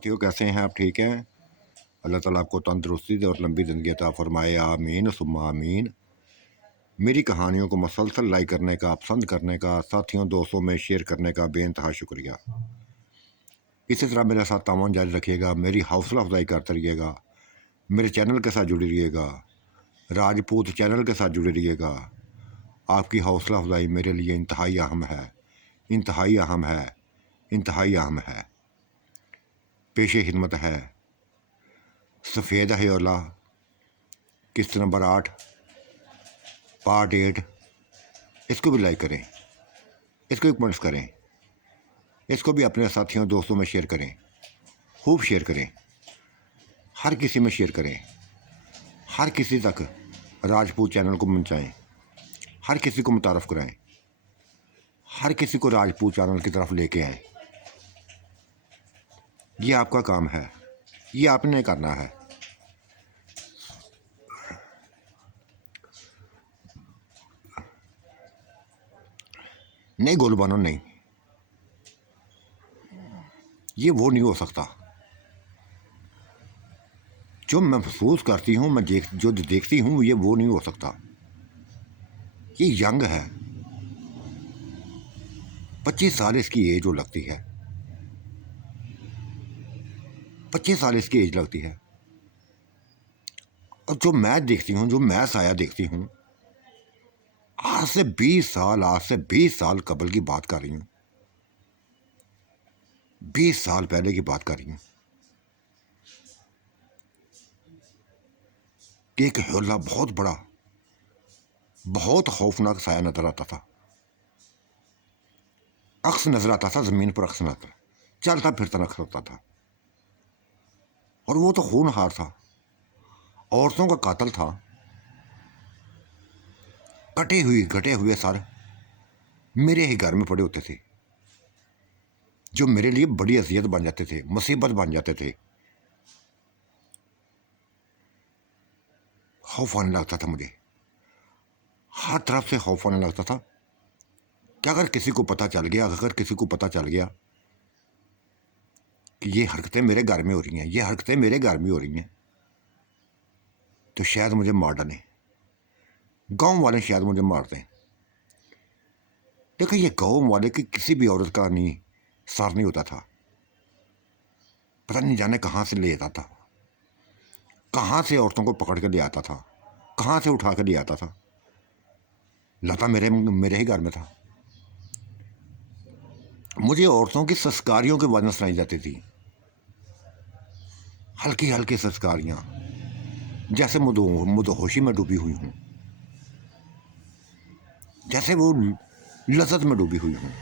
साथियों, कैसे हैं आप? ठीक हैं? अल्लाह ताला आपको तंदुरुस्ती दे और लंबी ज़िंदगी अता फ़रमाए, आमीन सुम्मा आमीन। मेरी कहानियों को मसलसल लाइक करने का, पसंद करने का, साथियों दोस्तों में शेयर करने का बेइंतहा शुक्रिया। इसी तरह मेरे साथ ताउन जारी रखिएगा, मेरी हौसला अफजाई करते रहिएगा, मेरे चैनल के साथ जुड़े रहिएगा, राजपूत चैनल के साथ जुड़े रहिएगा। आपकी हौसला अफजाई मेरे लिए इंतहाई अहम है, इंतहाई अहम है, इंतहाई अहम है। पेशे खिदमत है सफ़ेद हयोला, किस्त नंबर 8, पार्ट 8। इसको भी लाइक करें, इसको भी कमेंट्स करें, इसको भी अपने साथियों दोस्तों में शेयर करें, खूब शेयर करें, हर किसी में शेयर करें, हर किसी तक राजपूत चैनल को पहुँचाएँ, हर किसी को मुतारफ़ कराएँ, हर किसी को राजपूत चैनल की तरफ लेके आएँ। ये आपका काम है, ये आपने करना है। नहीं गोल बनो, नहीं, ये वो नहीं हो सकता जो मैं महसूस करती हूँ, मैं जो देखती हूँ, ये वो नहीं हो सकता। ये यंग है, 25 साल इसकी एज हो लगती है, 25 साल इसकी एज लगती है। और जो मैं देखती हूँ, जो मैं साया देखती हूँ, आज से 20 साल कबल की बात कर रही हूँ, 20 साल पहले की बात कर रही हूँ। एक हौला बहुत बड़ा, बहुत खौफनाक साया नजर आता था, अक्स नजर आता था, जमीन पर अक्स नजर चलता फिरता नजर आता था। और वो तो खूनहार था, औरतों का कातल था, कटे हुए सर मेरे ही घर में पड़े होते थे, जो मेरे लिए बड़ी अजियत बन जाते थे, मुसीबत बन जाते थे। खौफ आने लगता था मुझे, हर तरफ से खौफ आने लगता था कि अगर किसी को पता चल गया, अगर किसी को पता चल गया कि ये हरकतें मेरे घर में हो रही हैं, ये हरकतें मेरे घर में हो रही हैं, तो शायद मुझे मार डालें, गांव वाले शायद मुझे मार दें। देखो, ये गांव वाले की किसी भी औरत का नहीं सार नहीं होता था, पता नहीं जाने कहाँ से ले आता था, कहाँ से औरतों को पकड़ के ले आता था, कहाँ से उठा के ले आता था। लता मेरे ही घर में था। मुझे औरतों की संस्कारियों की आवाज़ें सुनाई जाती थी, हल्की हल्की संस्कारियाँ, जैसे मुदहोशी में डूबी हुई हूँ, जैसे वो लज़्ज़त में डूबी हुई हूँ।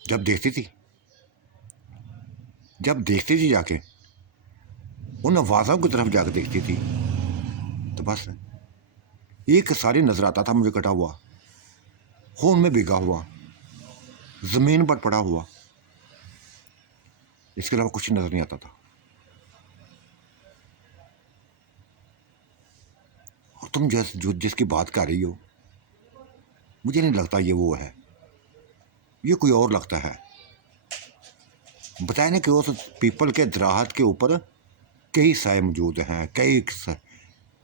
जब देखती थी जाके, उन आवाज़ों की तरफ जाकर देखती थी, तो बस एक सारी नजर आता था मुझे, कटा हुआ, खून में भीगा हुआ, ज़मीन पर पड़ा हुआ, इसके अलावा कुछ नजर नहीं आता था। और तुम जिसकी बात कर रही हो, मुझे नहीं लगता ये वो है, ये कोई और लगता है। बताया ना कि उस पीपल के दराहत के ऊपर कई साए मौजूद हैं, कई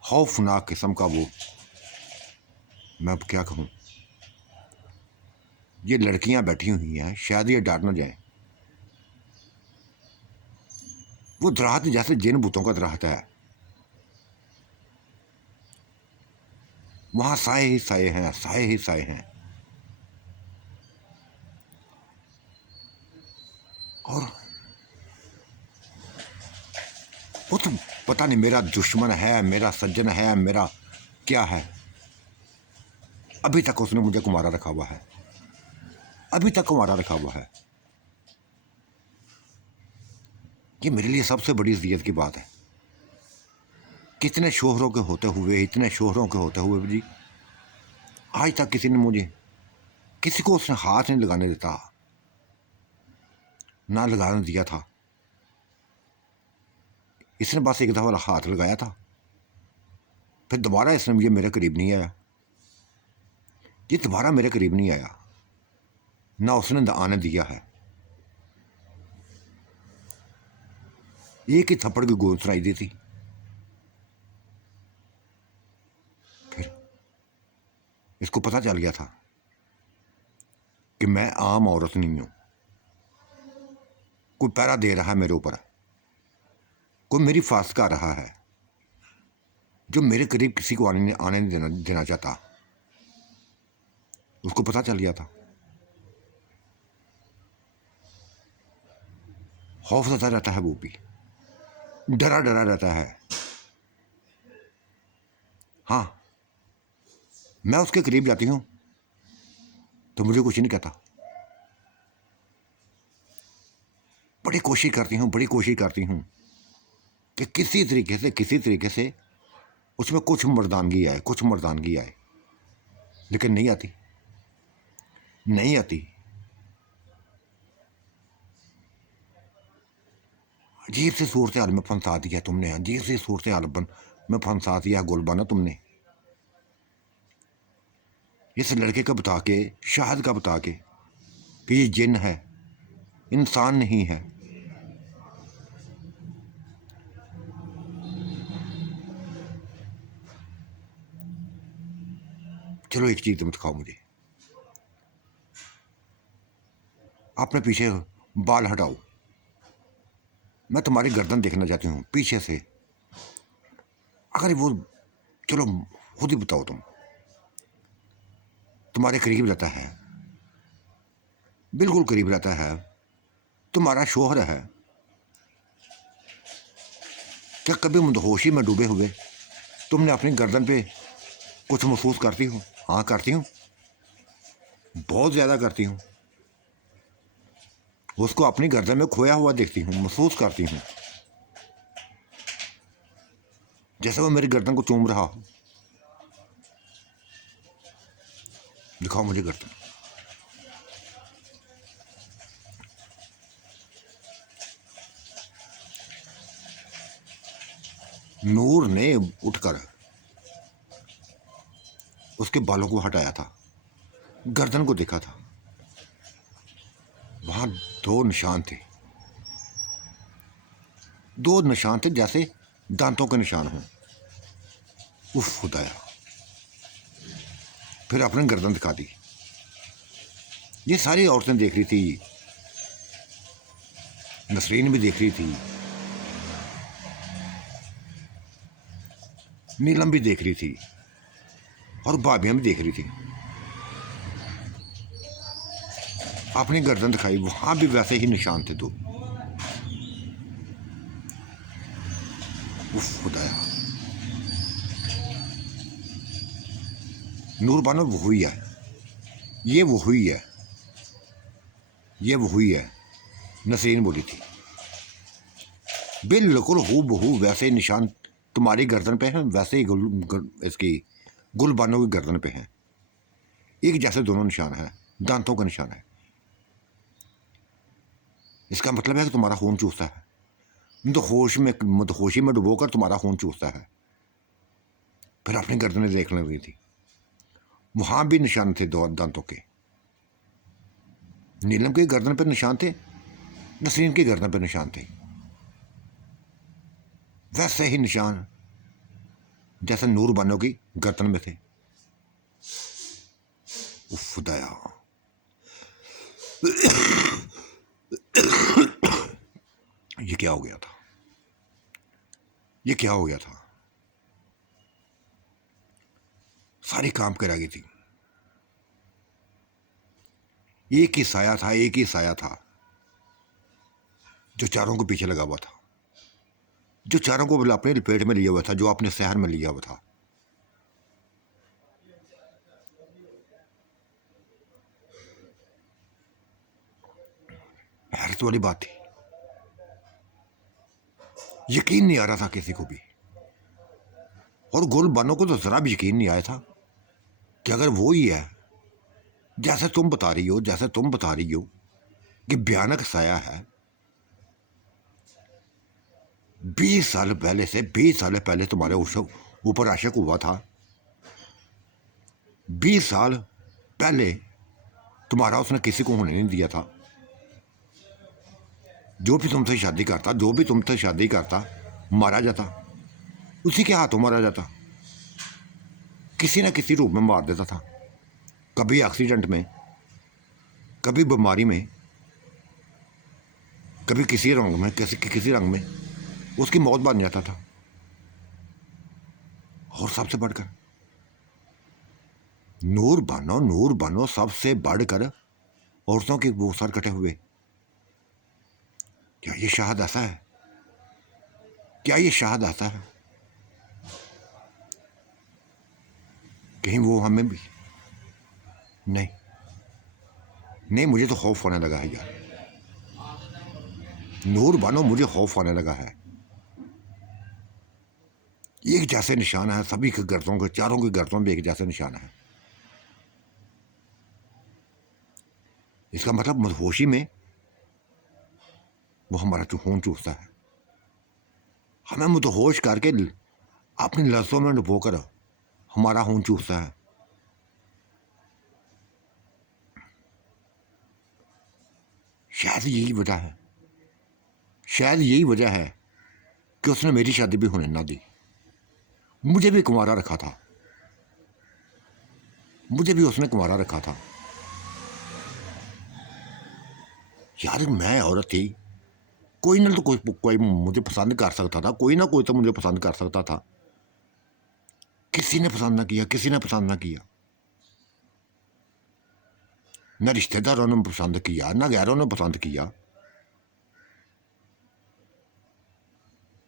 खौफनाक किस्म का वो, मैं अब क्या कहूँ। ये लड़कियां बैठी हुई हैं, शायद ये डर न जाए। वो दराहत जैसे जिन भूतों का दराहत है, वहां साए ही साए हैं, साए ही साए हैं। और वो तो पता नहीं मेरा दुश्मन है, मेरा सज्जन है, मेरा क्या है। अभी तक उसने मुझे कुमारा रखा हुआ है, अभी तक कुमारा रखा हुआ है। ये मेरे लिए सबसे बड़ी इज्जत की बात है। कितने शोहरों के होते हुए, इतने शोहरों के होते हुए भी आज तक किसी को उसने हाथ नहीं लगाने देता, ना लगाने दिया था। इसने बस एक दफ़ा हाथ लगाया था, फिर दोबारा इसने ये मेरे करीब नहीं आया, ये दोबारा मेरे करीब नहीं आया। ना उसने आने दिया है। एक ही थप्पड़ की गूंज सुनाई दी थी। फिर इसको पता चल गया था कि मैं आम औरत नहीं हूं। कोई पहरा दे रहा है मेरे ऊपर, कोई मेरी फांस कर रहा है, जो मेरे करीब किसी को आने नहीं देना चाहता। उसको पता चल गया था। खौफ सता रहता है, वो भी डरा डरा रहता है। हाँ, मैं उसके करीब जाती हूं तो मुझे कुछ नहीं कहता। बड़ी कोशिश करती हूं कि किसी तरीके से उसमें कुछ मर्दानगी आए, लेकिन नहीं आती। अजीब सी सूरत हाल में फंसा दिया तुमने, अजीब सी सूरत हाल में फंसा दिया गुलबाना तुमने। इस लड़के का बता के, शाहद का बता के कि ये जिन है, इंसान नहीं है। चलो एक चीज तुम दिखाओ मुझे, अपने पीछे बाल हटाओ, मैं तुम्हारी गर्दन देखना चाहती हूँ पीछे से। अगर वो, चलो खुद ही बताओ, तुम्हारे करीब रहता है, बिल्कुल करीब रहता है, तुम्हारा शोहर है, क्या कभी मदहोशी में डूबे हुए तुमने अपनी गर्दन पे कुछ महसूस करती हो? हाँ करती हूँ, बहुत ज़्यादा करती हूँ। उसको अपनी गर्दन में खोया हुआ देखती हूँ, महसूस करती हूँ जैसे वो मेरी गर्दन को चूम रहा हो। दिखाओ मुझे गर्दन। नूर ने उठकर उसके बालों को हटाया था, गर्दन को देखा था, वहां दो निशान थे जैसे दांतों के निशान हों। उफ खुदाया। फिर अपने गर्दन दिखा दी। ये सारी औरतें देख रही थी, नसरीन भी देख रही थी, नीलम भी देख रही थी, और भाभियां भी देख रही थी। अपनी गर्दन दिखाई, वहां भी वैसे ही निशान थे दो। उफ खुदाया। नूर बानो वो हुई है, ये वो हुई है, नसरीन बोली थी। बिल्कुल हूबहू वैसे निशान तुम्हारी गर्दन पे हैं, वैसे ही इसकी गुलबानों की गर्दन पे हैं। एक जैसे दोनों निशान हैं, दांतों का निशान है। इसका मतलब है कि तुम्हारा खून चूसता है, मदहोशी में डुबोकर तुम्हारा खून चूसता है। फिर अपनी गर्दनें देखने लगी थी, वहां भी निशान थे दो दांतों के। नीलम की गर्दन पर निशान थे, नसरीन की गर्दन पर निशान थे, वैसे ही निशान जैसे नूर बानो की गर्दन में थे। उफ खुदाया। ये क्या हो गया था? ये क्या हो गया था? सारी काम करा गई थी। एक ही साया था जो चारों को पीछे लगा हुआ था, जो चारों को अपने लपेट में लिया हुआ था, जो अपने शहर में लिया हुआ था। हैरत वाली बात थी, यकीन नहीं आ रहा था किसी को भी। और गुलबानो को तो जरा भी यकीन नहीं आया था कि अगर वो ही है जैसे तुम बता रही हो कि भयानक साया है। 20 साल पहले तुम्हारे ऊपर आशिक हुआ था। 20 साल पहले तुम्हारा उसने किसी को होने नहीं दिया था। जो भी तुमसे शादी करता, जो भी तुमसे शादी करता, मारा जाता, उसी के हाथों मारा जाता, किसी न किसी रूप में मार देता था। कभी एक्सीडेंट में, कभी बीमारी में, कभी किसी रंग में, किसी रंग में उसकी मौत बन जाता था। और सबसे बढ़कर नूर बानो सबसे बढ़कर औरतों के वो सर कटे हुए। क्या ये शाहद ऐसा है? क्या ये शाहद ऐसा है? कहीं वो हमें भी नहीं। नहीं, मुझे तो खौफ होने लगा है यार, नूर बानो, मुझे खौफ होने लगा है। एक जैसे निशान है सभी के गर्दों के, चारों के गर्दों में एक जैसे निशान है। इसका मतलब मदहोशी में वो हमारा खून चूसता है, हमें मदहोश करके अपनी लफ्ज़ों में डुबोकर हमारा खून चूसता है। शायद यही वजह है, शायद यही वजह है कि उसने मेरी शादी भी होने ना दी। मुझे भी कुंवारा रखा था, मुझे भी उसने कुंवारा रखा था। यार मैं औरत थी, कोई ना तो कोई मुझे पसंद कर सकता था, कोई ना कोई तो मुझे पसंद कर सकता था। किसी ने पसंद ना किया, किसी ने पसंद ना किया, ना रिश्तेदारों ने पसंद किया, ना गैरों ने पसंद किया।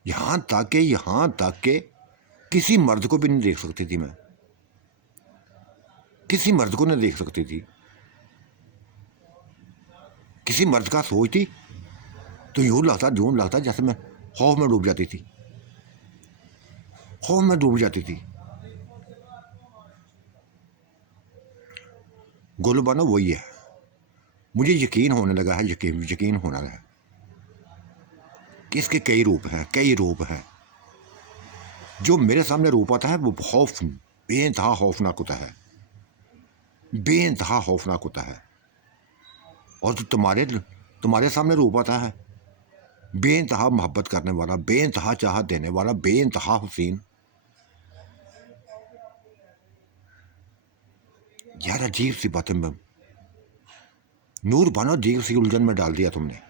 यहां तक के किसी मर्द को भी नहीं देख सकती थी मैं, किसी मर्द को नहीं देख सकती थी। किसी मर्द का सोचती तो यूं लगता जैसे मैं खौफ में डूब जाती थी, खौफ में डूब जाती थी। गोलबानो वही है, मुझे यकीन होने लगा है, यकीन होना है कि इसके कई रूप हैं, कई रूप हैं। जो मेरे सामने रूप आता है वो खौफ, बेइंतहा खौफनाक होता है, बेइंतहा खौफनाक होता है। और जो तुम्हारे सामने रूप आता है, बेइंतहा मोहब्बत करने वाला, बेइंतहा चाहत देने वाला, बेइंतहा हुसैन। यार अजीब सी बातें नूर बानो, अजीब सी उलझन में डाल दिया तुमने।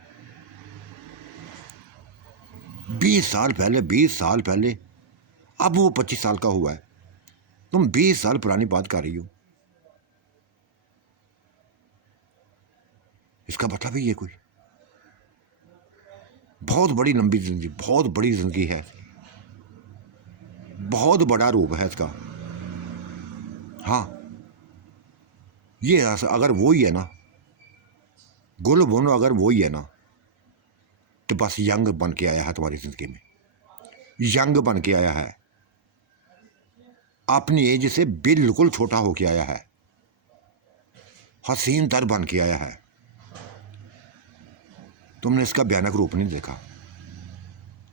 20 साल पहले, 20 साल पहले, अब वो 25 साल का हुआ है, तुम 20 साल पुरानी बात कर रही हो। इसका मतलब ही ये कोई बहुत बड़ी लंबी जिंदगी, बहुत बड़ी जिंदगी है, बहुत बड़ा रूप है इसका। हाँ, ये अगर वो ही है ना, गुल बोनो अगर वो ही है ना, तो बस यंग बन के आया है तुम्हारी जिंदगी में, यंग बन के आया है, अपनी एज से बिल्कुल छोटा होके आया है, हसीन तर बन के आया है। तुमने इसका भयानक रूप नहीं देखा,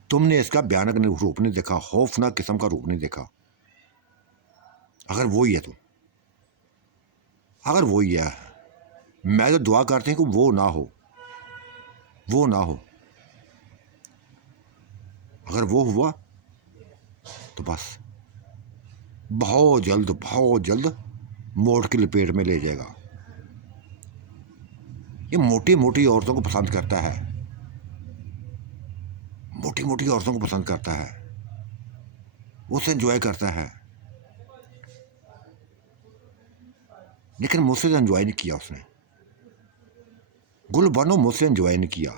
तुमने इसका भयानक रूप नहीं देखा, खौफनाक किस्म का रूप नहीं देखा। अगर वो ही है तुम, अगर वो ही है, मैं तो दुआ करते हैं कि वो ना हो, वो ना हो। अगर वो हुआ तो बस बहुत जल्द मोड़ की लपेट में ले जाएगा। ये मोटी मोटी औरतों को पसंद करता है, मोटी मोटी औरतों को पसंद करता है, उसे एंजॉय करता है। लेकिन मुझसे तो एंजॉय नहीं किया उसने, गुल बानो मुझसे एंजॉय नहीं किया,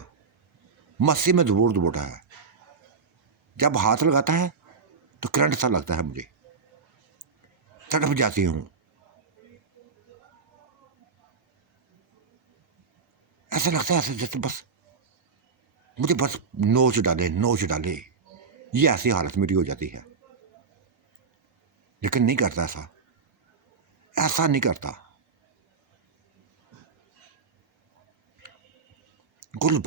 मस्सी में दुबोटा है। जब हाथ लगाता है तो करंट सा लगता है, मुझे तड़प जाती हूं। ऐसा लगता है ऐसे जैसे बस मुझे बस नोच डाले, ये ऐसी हालत मेरी हो जाती है। लेकिन नहीं करता ऐसा, ऐसा नहीं करता। गुल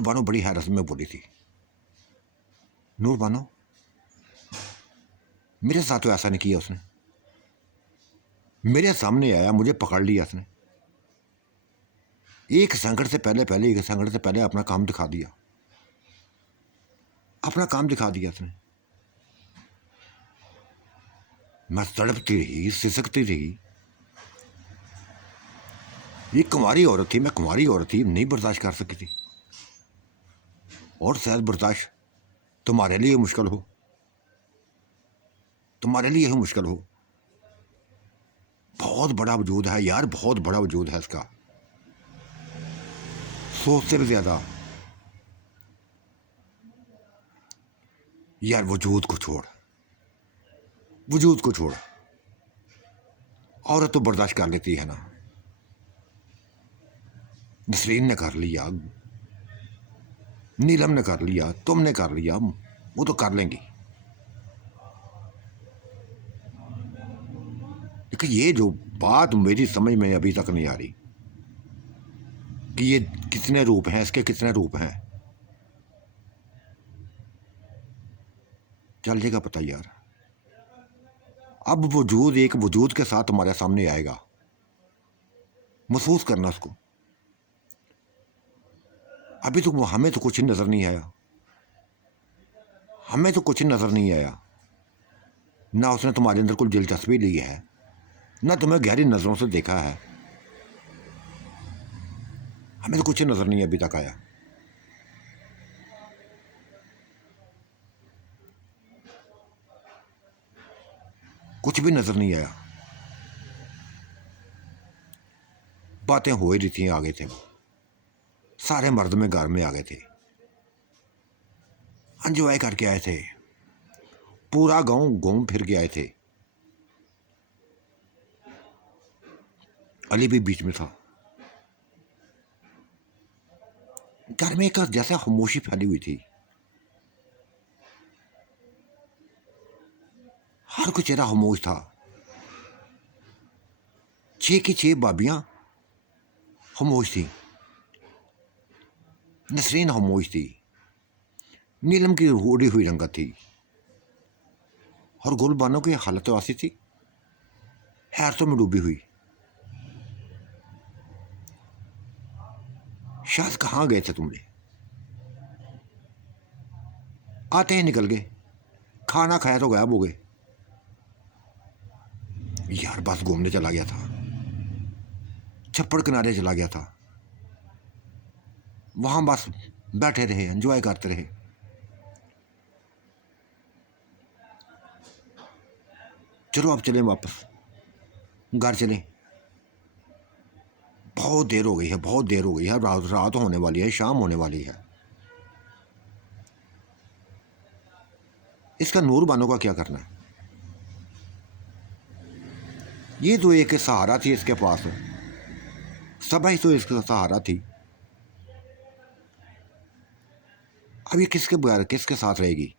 बानो बड़ी हैरत में बोली थी, नूर बानो मेरे साथ तो ऐसा नहीं किया उसने, मेरे सामने आया, मुझे पकड़ लिया उसने। एक संकट से पहले अपना काम दिखा दिया, अपना काम दिखा दिया उसने। मैं तड़पती रही, सिसकती रही। ये कुंवारी औरत थी, मैं कुंवारी औरत थी, नहीं बर्दाश्त कर सकी थी। और शायद बर्दाश्त तुम्हारे लिए मुश्किल हो, तुम्हारे लिए ही मुश्किल हो। बहुत बड़ा वजूद है यार, बहुत बड़ा वजूद है इसका, सोच से भी ज्यादा। यार वजूद को छोड़, वजूद को छोड़। औरत तो बर्दाश्त कर लेती है ना। नसरीन ने कर लिया, नीलम ने कर लिया, तुमने कर लिया, वो तो कर लेंगी। लेकिन ये जो बात मेरी समझ में अभी तक नहीं आ रही कि ये कितने रूप हैं, इसके कितने रूप हैं। चल जाएगा पता यार। अब वजूद एक वजूद के साथ तुम्हारे सामने आएगा, महसूस करना उसको। अभी तो हमें तो कुछ नजर नहीं आया, हमें तो कुछ नजर नहीं आया। ना उसने तुम्हारे अंदर कोई दिलचस्पी ली है, ना तुम्हें गहरी नजरों से देखा है। हमें तो कुछ नजर नहीं अभी तक आया। कुछ भी नजर नहीं आया। बातें हो ही रही थी, आ गए थे सारे मर्द में घर में आ गए थे, एंजॉय करके आए थे, पूरा गांव घूम फिर के आए थे। अली भी बीच में था। घर में एक जैसे खामोशी फैली हुई थी, हर कोई चेहरा खामोश था। 6 की 6 भाभियां खामोश थी, नसरीन खामोश थी, नीलम की उड़ी हुई रंगत थी, और गुलबानों की हालत तो ऐसी थी, हैरतों में डूबी हुई। शायद कहाँ गए थे तुमने, आते ही निकल गए, खाना खाया तो गायब हो गए। यार बस घूमने चला गया था, छप्पड़ किनारे चला गया था, वहां बस बैठे रहे, एंजॉय करते रहे। चलो अब चलें वापस, घर चलें। बहुत देर हो गई है, बहुत देर हो गई है, रात होने वाली है, शाम होने वाली है। इसका नूर बानो का क्या करना है। ये तो एक सहारा थी इसके पास, सब ही तो इसका सहारा थी। अब ये किसके बगैर किसके साथ रहेगी।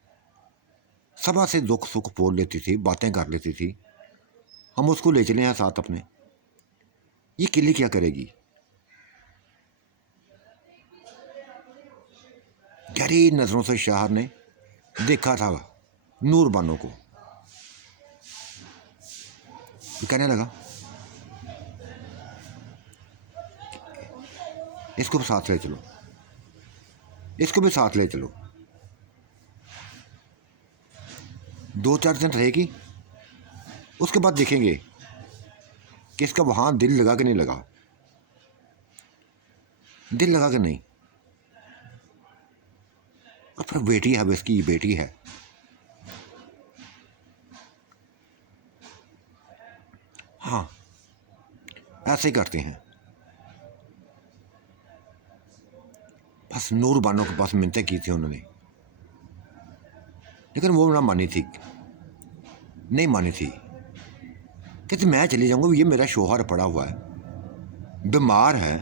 सभा से दुख सुख बोल लेती थी, बातें कर लेती थी, हम उसको ले चले हैं साथ अपने। ये किले क्या करेगी। गहरी नजरों से शाहर ने देखा था नूर बानो को, कहने लगा इसको भी साथ ले चलो, इसको भी साथ ले चलो। 2-4 दिन रहेगी, उसके बाद देखेंगे कि इसका वहां दिल लगा कि नहीं लगा, दिल लगा कि नहीं। और फिर बेटी है, अब इसकी बेटी है। हाँ ऐसे ही करते हैं। बस नूर बानो के पास मिन्नतें की थी उन्होंने, लेकिन वो ना मानी थी, नहीं मानी थी। कहती मैं चली जाऊंगा, ये मेरा शोहर पड़ा हुआ है, बीमार है,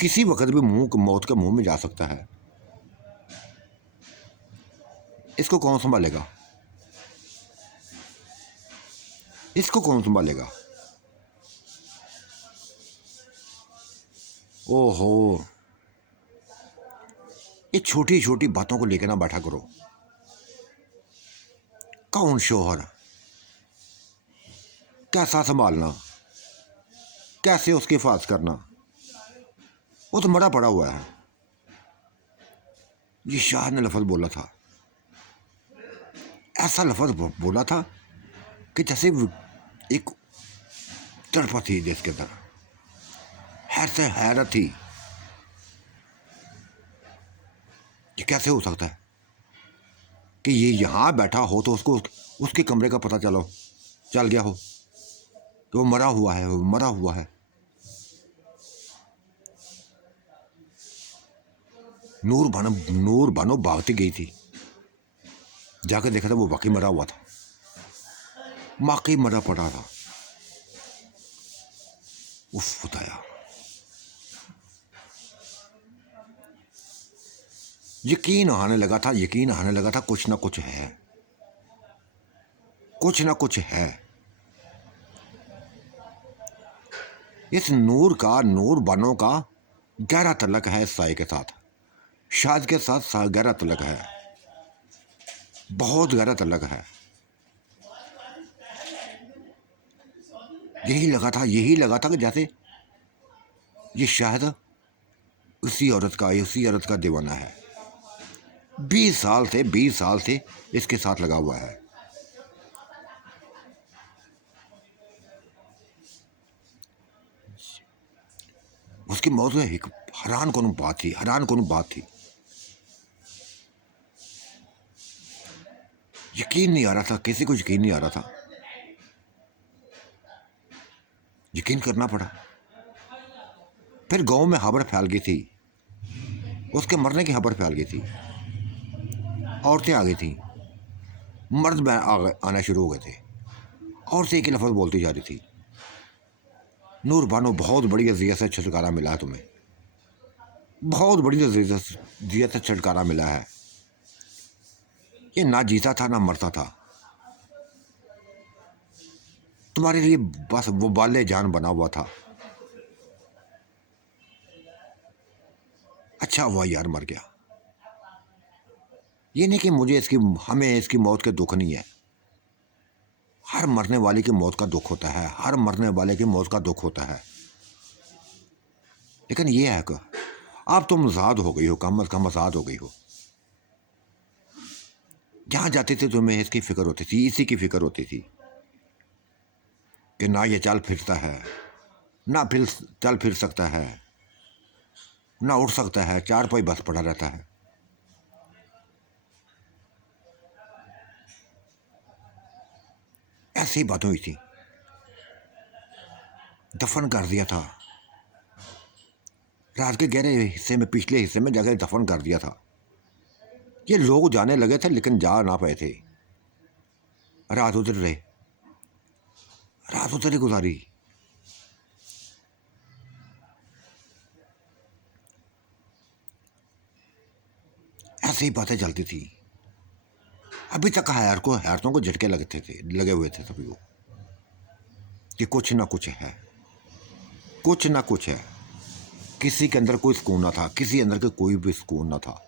किसी वक्त भी मौत के मुंह में जा सकता है, इसको कौन संभालेगा, इसको कौन संभालेगा। ओहो, ये छोटी छोटी बातों को लेकर ना बैठा करो। कौन शोहर, कैसा संभालना, कैसे उसकी हिफाजत करना। वो तो मरा पड़ा हुआ है। ये शाह ने लफ्ज़ बोला था, ऐसा लफ्ज़ बोला था कि जैसे एक तड़पा थी जिसके अंदर, ऐसे हैरत थी। ये कैसे हो सकता है कि ये यहाँ बैठा हो तो उसको उसके कमरे का पता चल गया हो कि वो मरा हुआ है, वो मरा हुआ है। नूर बानो भागती गई थी, जाकर देखा था वो वाकई मरा हुआ था, वाकई मरा पड़ा था। उफ बताया। यकीन आने लगा था कुछ ना कुछ है, कुछ ना कुछ है। इस नूर बानो का गहरा तल्लक है इस साई के साथ, शाद के साथ गहरा तल्लक है, बहुत गहरा तल्लक है। यही लगा था कि जैसे ये शायद उसी औरत का दीवाना है। 20 साल से इसके साथ लगा हुआ है। उसकी मौत में एक हैरान कौन बात थी। यकीन नहीं आ रहा था, किसी को यकीन नहीं आ रहा था। यकीन करना पड़ा। फिर गांव में खबर फैल गई थी, उसके मरने की खबर फैल गई थी। औरतें आ गई थी, मर्द आना शुरू हो गए थे। औरतें एक ही लफ्ज़ बोलती जा रही थी, नूर बानो बहुत बड़ी अजियत से छुटकारा मिला है तुम्हें, बहुत बड़ी अजियत से छुटकारा मिला है। ये ना जीता था ना मरता था, तुम्हारे लिए बस वो बाले जान बना हुआ था। अच्छा हुआ यार मर गया। ये नहीं कि हमें इसकी मौत के दुख नहीं है। हर मरने वाले की मौत का दुख होता है, हर मरने वाले की मौत का दुख होता है। लेकिन ये है कि अब तुम आज़ाद हो गई हो, कम अज़ कम आज़ाद हो गई हो। जहाँ जाते थे तुम्हें इसकी फिक्र होती थी, इसी की फिक्र होती थी कि ना ये चल फिरता है, ना फिर चल फिर सकता है, ना उठ सकता है, चार पाई बस पड़ा रहता है। ऐसी बातें हुई थी। दफन कर दिया था, रात के गहरे हिस्से में, पिछले हिस्से में जाकर दफन कर दिया था। ये लोग जाने लगे थे लेकिन जा ना पाए थे। रात उधर ही गुजारी। ऐसी ही बातें चलती थी। अभी तक हैरतों को झटके लगे हुए थे सभी को कि कुछ ना कुछ है, कुछ ना कुछ है। किसी के अंदर कोई सुकून ना था, किसी अंदर के कोई भी सुकून ना था।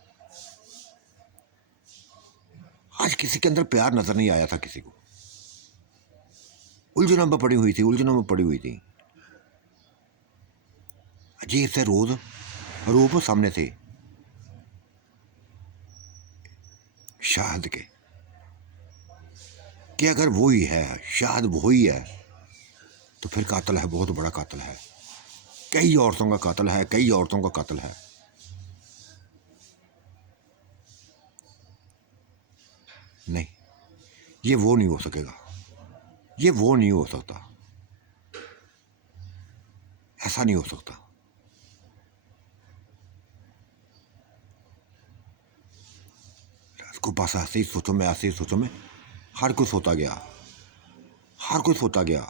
आज किसी के अंदर प्यार नजर नहीं आया था किसी को। उलझनों में पड़ी हुई थी। अजीब से रूप सामने थे शाहद के, कि अगर वो ही है, शायद वो ही है, तो फिर कातिल है, बहुत बड़ा कातिल है, कई औरतों का कातिल है। नहीं, ये वो नहीं हो सकेगा, ये वो नहीं हो सकता, ऐसा नहीं हो सकता। उसको बस ऐसे ही सोचो में हर कोई सोता गया।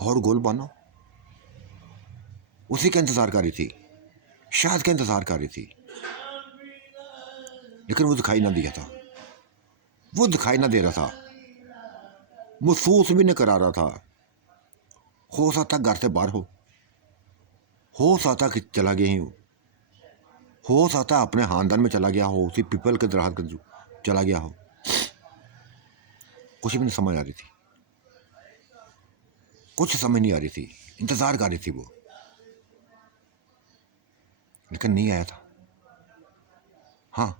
और गोल बानो उसी का इंतजार कर रही थी, शायद का इंतजार कर रही थी, लेकिन वो दिखाई ना दे रहा था, महसूस भी नहीं करा रहा था। हो सकता घर से बाहर हो सकता कि चला गया ही हो सकता अपने खानदान में चला गया हो, उसी पीपल के दरख्त चला गया हो। कुछ भी नहीं समझ आ रही थी, कुछ समझ नहीं आ रही थी, इंतज़ार कर रही थी वो, लेकिन नहीं आया था। हाँ,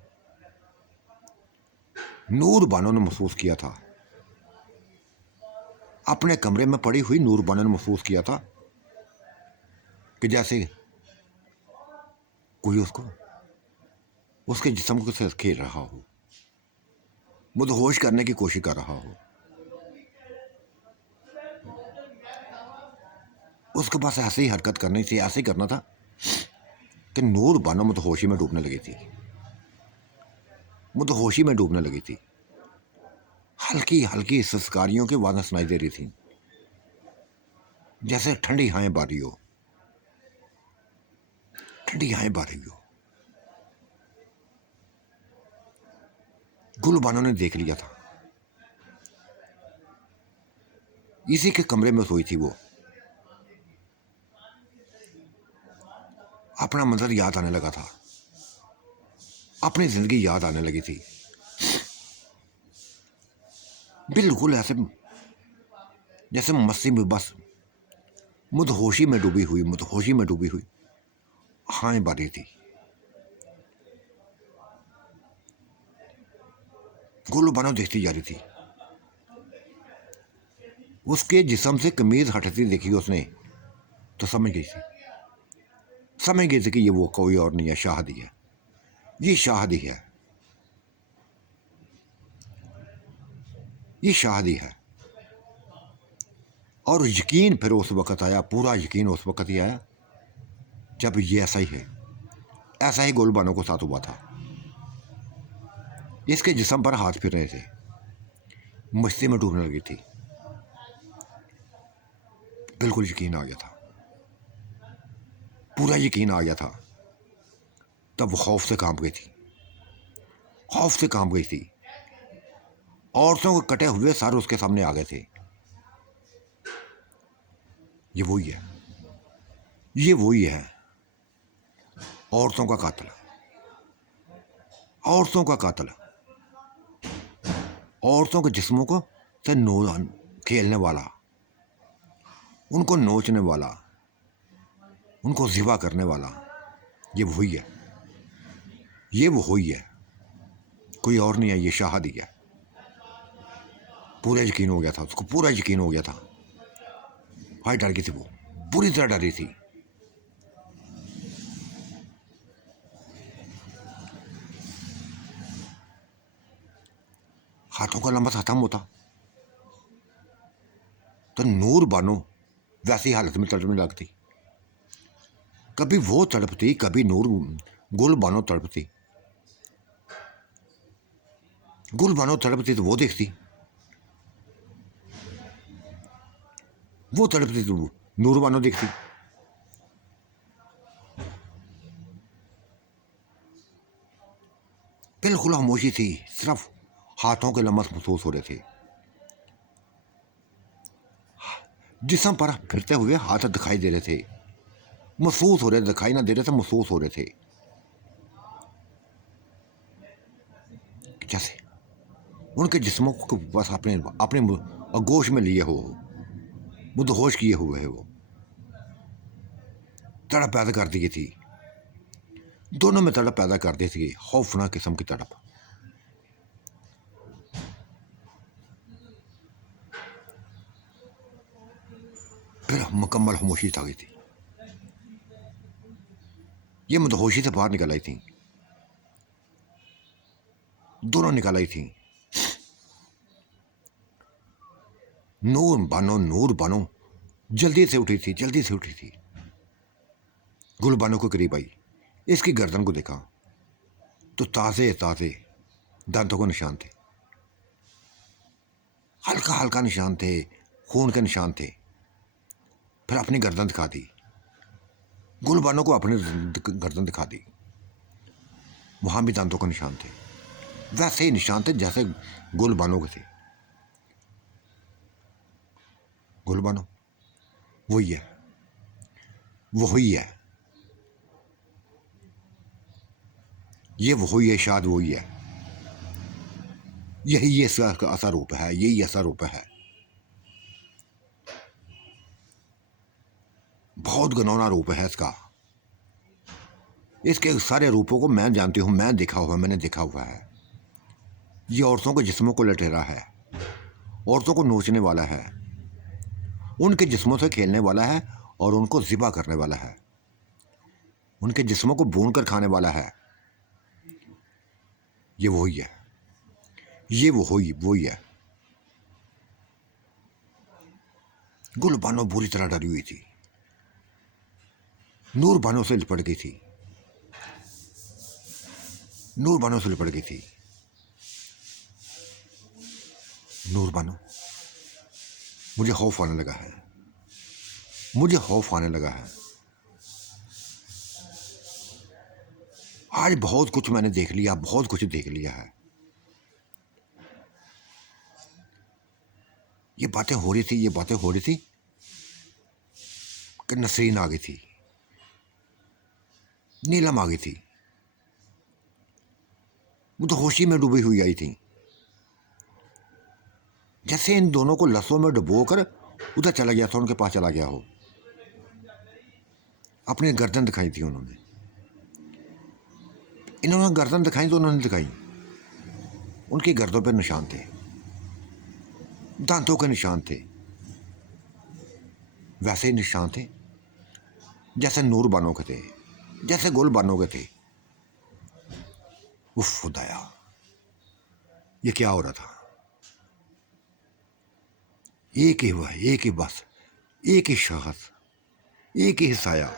नूर बानो ने महसूस किया था, अपने कमरे में पड़ी हुई नूर बानो ने महसूस किया था कि जैसे कोई उसको उसके जिस्म को से खेल रहा हो, मुदहोश करने की कोशिश कर रहा हो। उसके पास ऐसे ही हरकत करनी थी, ऐसे ही करना था कि नूर बानो मुदहोशी में डूबने लगी थी, मुदहोशी में डूबने लगी थी। हल्की हल्की सिसकारियों की आवाज़ें सुनाई दे रही थी, जैसे ठंडी हवाएं बारी हो, ठंडी हवाएं बारी हो। गुल बानो ने देख लिया था, इसी के कमरे में सोई थी वो। अपना मंजर याद आने लगा था, अपनी जिंदगी याद आने लगी थी, बिल्कुल ऐसे जैसे मस्ती में, बस मुदहोशी में डूबी हुई, मुदहोशी में डूबी हुई हवाएं बारी थी। गुल बानो देखती जा रही थी, उसके जिस्म से कमीज हटती देखी उसने तो समझ गई थी, समझ गई थी कि ये वो कोई और नहीं है, शाहदी है, ये शाहदी है, ये शाहदी है। और यकीन फिर उस वक़्त आया, पूरा यकीन उस वक़्त ही आया जब ये ऐसा ही है, ऐसा ही गुल बानो के साथ हुआ था। इसके जिस्म पर हाथ फिर रहे थे, मस्ती में डूबने लगी थी, बिल्कुल यकीन आ गया था, पूरा यकीन आ गया था। तब वो खौफ से कांप गई थी, खौफ से कांप गई थी। औरतों के कटे हुए सर उसके सामने आ गए थे। ये वही है, ये वही है, औरतों का कातिल, औरतों का कातिल, औरतों के जिस्मों को से खेलने वाला, उनको नोचने वाला, उनको ज़िबा करने वाला, ये वही है, ये वही है, कोई और नहीं है, ये शाहदी है। पूरा यकीन हो गया था उसको, पूरा यकीन हो गया था। हाय डर गई थी वो, पूरी तरह डरी थी। हाथों का लंबा खत्म होता तो नूर बानो वैसी हालत में तड़पने लगती, कभी वो तड़पती, कभी नूर गुल बानो तड़पती, गुल बानो तड़पती तो वो देखती, वो तड़पती तो नूर बानो देखती। बिल्कुल खामोशी थी, सिर्फ हाथों के लम्स महसूस हो रहे थे, जिस्म पर फिरते हुए हाथ दिखाई दे रहे थे, महसूस हो रहे, दिखाई ना दे रहे थे, महसूस हो रहे थे, जैसे उनके जिस्मों को बस अपने अपने आगोश में लिए हो, मुदहोश किए हुए है। वो तड़प पैदा कर दी थी, दोनों में तड़प पैदा कर दी थी, खौफनाक किस्म की तड़प। फिर मुकम्मल खामोशी छा गई थी, ये मुदहोशी से बाहर निकल आई थी, दोनों निकल आई थी। नूर बानो जल्दी से उठी थी, जल्दी से उठी थी, गुलबानो को करीब आई, इसकी गर्दन को देखा तो ताज़े ताज़े दांतों के निशान थे, हल्का हल्का निशान थे, खून के निशान थे। फिर अपनी गर्दन दिखा दी, गुलबानो को अपनी गर्दन दिखा दी, वहाँ भी दांतों के निशान थे, वैसे ही निशान थे जैसे गुलबानो के थे। गुलबानो वही है, वही है, ये वही है, शायद वही है। यही ये इसका असर रूप है, यही ऐसा रूप है। बहुत घिनौना रूप है इसका। इसके सारे रूपों को मैं जानती हूँ, मैं देखा हुआ, मैंने देखा हुआ है। ये औरतों के जिस्मों को लटेरा है, औरतों को नोचने वाला है, उनके जिस्मों से खेलने वाला है और उनको ज़िबा करने वाला है, उनके जिस्मों को भून कर खाने वाला है। ये वही है, ये वही है। गुल बानो बुरी तरह डरी हुई थी, नूर बानो से लिपट गई थी, नूर बानो से लिपट गई थी। नूर बानो, मुझे खौफ आने लगा है, मुझे खौफ आने लगा है। आज बहुत कुछ मैंने देख लिया, बहुत कुछ देख लिया है। ये बातें हो रही थी, ये बातें हो रही थी कि नसरीन आ गई थी, नीलम आ गई थी। वो तो होशी में डूबी हुई आई थी, जैसे इन दोनों को लहसों में डुबो कर उधर चला गया था, उनके पास चला गया हो। अपनी गर्दन दिखाई थी उन्होंने, इन्होंने गर्दन दिखाई तो उन्होंने दिखाई। उनकी गर्दों पर निशान थे, दांतों के निशान थे, वैसे ही निशान थे जैसे नूर बानो के थे, जैसे गुल बानो के थे। उफ खुदाया, ये क्या हो रहा था? एक ही हुआ, एक ही बस, एक ही शख्स, एक ही साया।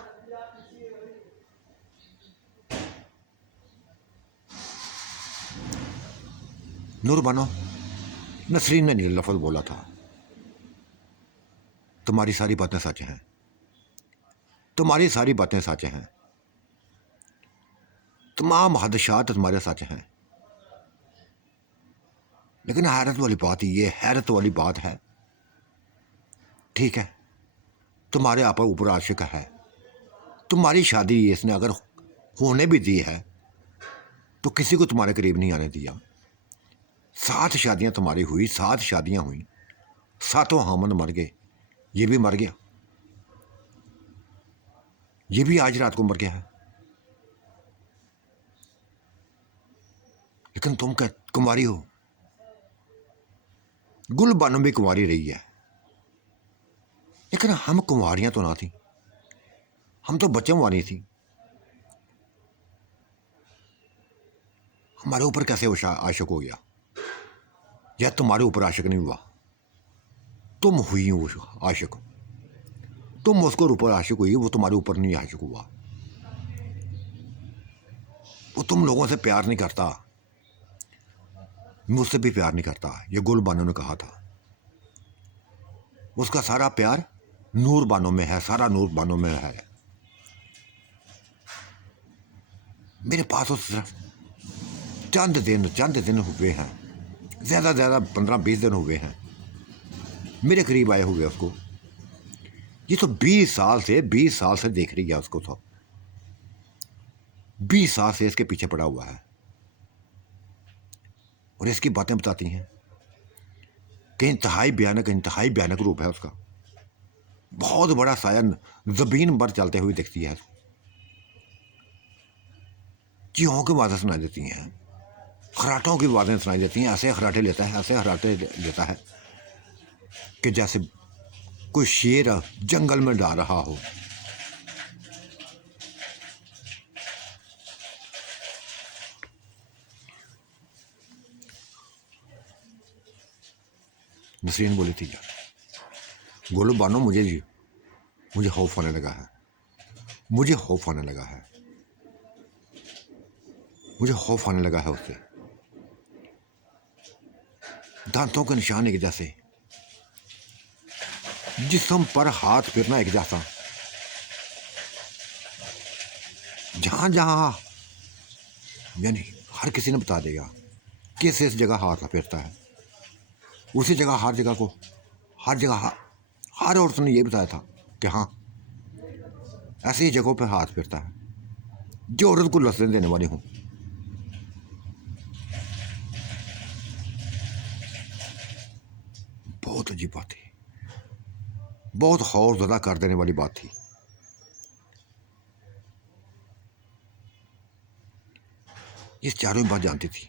नूर बानो, नसरीन ने लफ्ज़ बोला था, तुम्हारी सारी बातें सच हैं, तुम्हारी सारी बातें सच हैं, तमाम हादसात तुम्हारे सच हैं। लेकिन हैरत वाली बात ये, हैरत वाली बात है, ठीक है, तुम्हारे आप ऊपर आशिक है, तुम्हारी शादी इसने अगर होने भी दी है तो किसी को तुम्हारे करीब नहीं आने दिया। 7 शादियां तुम्हारी हुई, 7 शादियां हुई, 7 हामद मर गए, ये भी मर गया, ये भी आज रात को मर गया है। लेकिन तुम क्या कुंवारी हो? गुल बानो भी कुंवारी रही है, लेकिन हम कुंवारियां तो ना थी, हम तो बच्चों वाली थी। हमारे ऊपर कैसे वो आशिक हो गया? या तुम्हारे ऊपर आशिक नहीं हुआ, तुम हुई वो आशिक, तुम उसको ऊपर आशिक हुई, वो तुम्हारे ऊपर नहीं आशिक हुआ। वो तुम लोगों से प्यार नहीं करता, मुझसे भी प्यार नहीं करता। ये गुल बानो ने कहा था, उसका सारा प्यार नूर बानो में है, सारा नूर बानो में है। मेरे पास उस चंद दिन हुए हैं, ज़्यादा 15-20 दिन हुए हैं मेरे करीब आए हुए उसको। ये तो 20 साल से देख रही है उसको, तो 20 साल से इसके पीछे पड़ा हुआ है और इसकी बातें बताती हैं कि इंतहाई भयानक रूप है उसका। बहुत बड़ा साया ज़मीन पर चलते हुए दिखती है। चीहों की आवाज़ें सुनाई देती हैं, खराटों की आवाज़ें सुनाई देती हैं। ऐसे खराटे लेता है, ऐसे खराटे लेता है कि जैसे कोई शेर जंगल में डा रहा हो। नसरीन बोली थी, गोलू बानो, मुझे खौफ आने लगा है, मुझे खौफ आने लगा है, मुझे खौफ आने लगा है उससे। दांतों के निशान एक जैसे, जिस्म पर हाथ फिरना एक जैसा, जहां जहां यानी हर किसी ने बता देगा किस इस जगह हाथ फिरता है, उसी जगह हर जगह को, हर जगह हर औरत ने ये बताया था कि हाँ ऐसी ही जगहों पर हाथ फिरता है जो औरत को लसरें देने वाली हूँ। बहुत अजीब बात थी, बहुत खौफ ज़दा कर देने वाली बात थी। ये चारों ही बात जानती थी,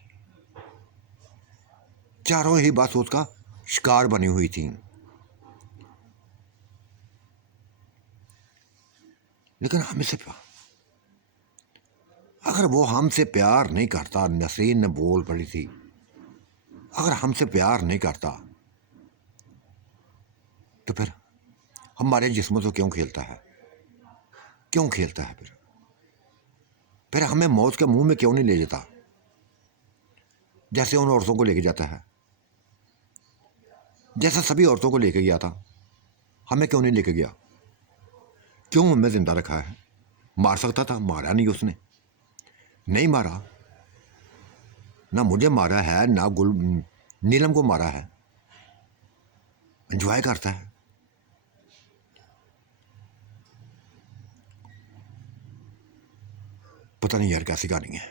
चारों ही बात उसका शिकार बनी हुई थी। लेकिन हमसे अगर वो हमसे प्यार नहीं करता, नसरीन ने बोल पड़ी थी, अगर हमसे प्यार नहीं करता तो फिर हमारे जिस्मों से क्यों खेलता है, क्यों खेलता है? फिर हमें मौत के मुंह में क्यों नहीं ले जाता, जैसे उन औरतों को लेके जाता है, जैसा सभी औरतों को लेके गया था। हमें क्यों नहीं लेके गया? क्यों हमें जिंदा रखा है? मार सकता था, मारा नहीं उसने, नहीं मारा, ना मुझे मारा है, ना नीलम को मारा है। एंजॉय करता है। पता नहीं यार कैसी कहानी है,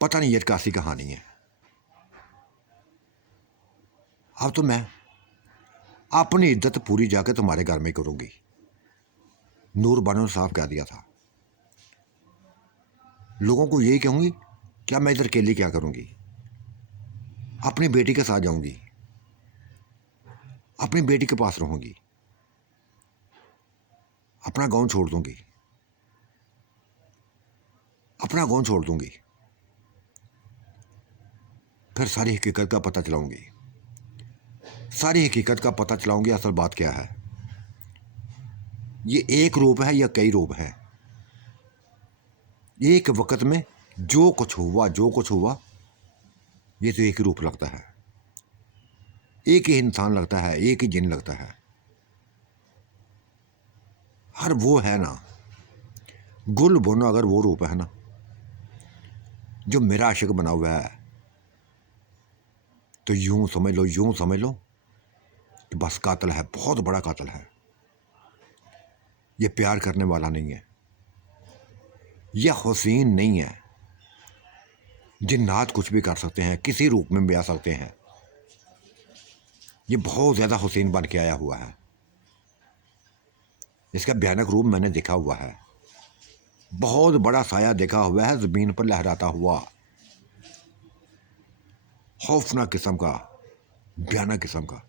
पता नहीं यार कैसी कहानी है। अब तो मैं अपनी इज्जत पूरी जाके तुम्हारे घर में करूंगी। नूर बानो ने साफ कह दिया था, लोगों को यही कहूंगी, क्या मैं इधर अकेली क्या करूंगी? अपनी बेटी के साथ जाऊंगी, अपनी बेटी के पास रहूंगी, अपना गांव छोड़ दूंगी, अपना गांव छोड़ दूंगी, फिर सारी हकीकत का पता चलाऊंगी, सारी हकीकत का पता चलाऊंगी असल बात क्या है। ये एक रूप है या कई रूप है? एक वक्त में जो कुछ हुआ, जो कुछ हुआ, ये तो एक ही रूप लगता है, एक ही इंसान लगता है, एक ही जिन लगता है। हर वो है ना, गुल बोनो अगर वो रूप है ना जो मेरा आशिक बना हुआ है, तो यूं समझ लो, यूं समझ लो कि बस कातिल है, बहुत बड़ा कातिल है। ये प्यार करने वाला नहीं है, यह हुसैन नहीं है। जिन्नात कुछ भी कर सकते हैं, किसी रूप में भी आ सकते हैं। ये बहुत ज़्यादा हुसैन बन के आया हुआ है। इसका भयानक रूप मैंने देखा हुआ है, बहुत बड़ा साया देखा हुआ है ज़मीन पर लहराता हुआ, खौफनाक किस्म का, भयानक किस्म का।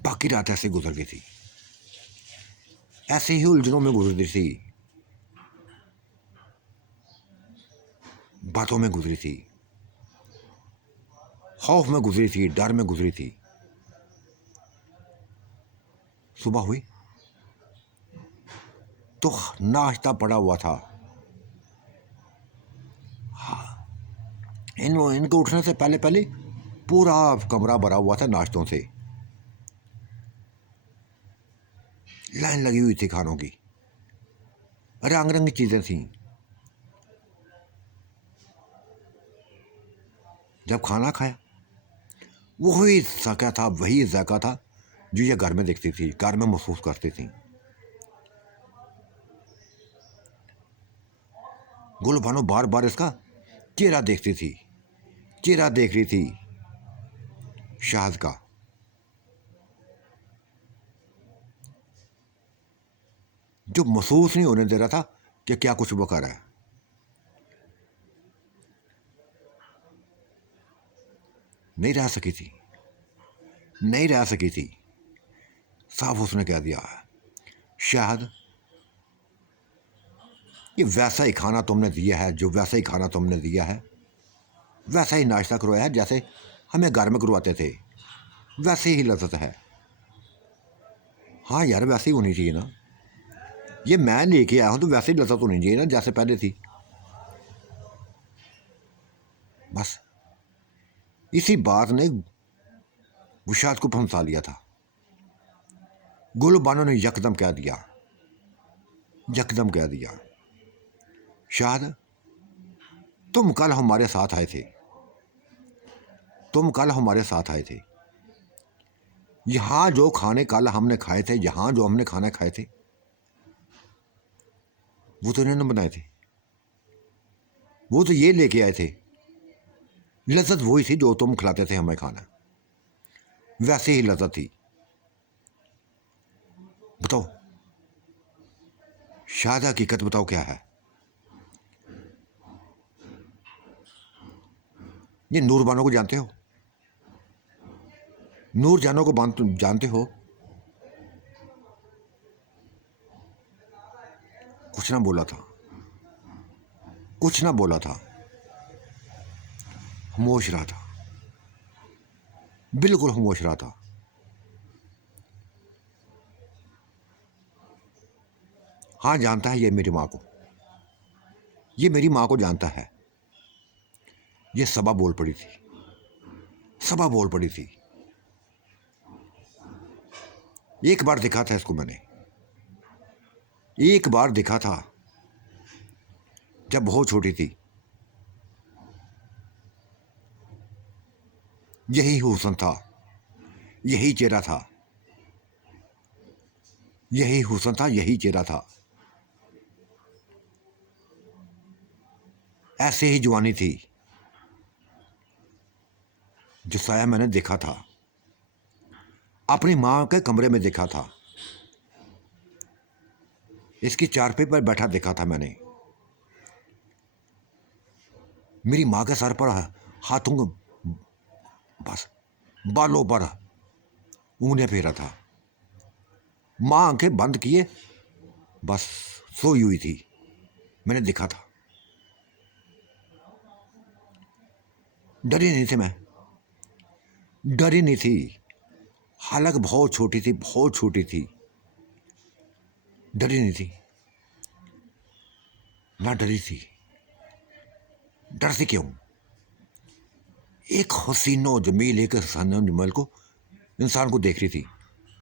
बाकी रात ऐसे गुजर गई थी, ऐसे ही उलझनों में गुजरी थी, बातों में गुजरी थी, खौफ में गुजरी थी, डर में गुजरी थी। सुबह हुई तो नाश्ता पड़ा हुआ था। इनके उठने से पहले पहले पूरा कमरा भरा हुआ था नाश्तों से, लाइन लगी हुई थी खानों की, रंग रंग चीजें थीं। जब खाना खाया, वही जायका था, वही जायका था जो ये घर में देखती थी, घर में महसूस करती थी। गुलबानो बार बार इसका चेहरा देखती थी, चेहरा देख रही थी शाहद का। जो महसूस नहीं होने दे रहा था कि क्या कुछ वो कर रहा है। नहीं रह सकी थी, नहीं रह सकी थी। साफ उसने कह दिया, शायद ये वैसा ही खाना तुमने दिया है, जो वैसा ही खाना तुमने दिया है, वैसा ही नाश्ता करवाया है जैसे हमें घर में करवाते थे, वैसे ही लज़्ज़त है। हाँ यार, वैसे ही होनी चाहिए ना, ये मैं लेके आया हूँ तो वैसे ही लज़्ज़त होनी चाहिए ना जैसे पहले थी। बस इसी बात ने विशाद को फंसा लिया था। गुलबानो ने यकदम कह दिया, यकदम कह दिया, शायद तुम कल हमारे साथ आए थे, तुम कल हमारे साथ आए थे। यहाँ जो खाने कल हमने खाए थे, यहाँ जो हमने खाना खाए थे, वो तो इन्होंने बनाए थे। वो तो ये लेके आए थे, लज्जत वही थी जो तुम खिलाते थे हमें खाना, वैसे ही लज्जत थी। बताओ, शायद हकीकत बताओ क्या है। ये नूर बानो को जानते हो? नूर जानो को जानते हो? कुछ ना बोला था, कुछ ना बोला था, खामोश रहा था, बिल्कुल खामोश रहा था। हाँ, जानता है ये मेरी माँ को, ये मेरी माँ को जानता है। ये सबा बोल पड़ी थी, सबा बोल पड़ी थी। एक बार देखा था इसको मैंने, एक बार देखा था जब बहुत छोटी थी। यही हुस्न था, यही चेहरा था, यही हुस्न था, यही चेहरा था। ऐसे ही जवानी थी जो साया मैंने देखा था, अपनी माँ के कमरे में देखा था, इसकी चारपाई पर बैठा देखा था मैंने। मेरी माँ के सर पर हाथों बस बालों पर ऊँगलियां फेरा था। माँ आंखें बंद किए बस सोई हुई थी, मैंने देखा था। डरी नहीं थी मैं, डरी नहीं थी, हालांकि बहुत छोटी थी, बहुत छोटी थी, डरी नहीं थी, ना डरी थी। डरती क्यों? एक हसीनो जमील, एक हसीनो जमील को इंसान को देख रही थी।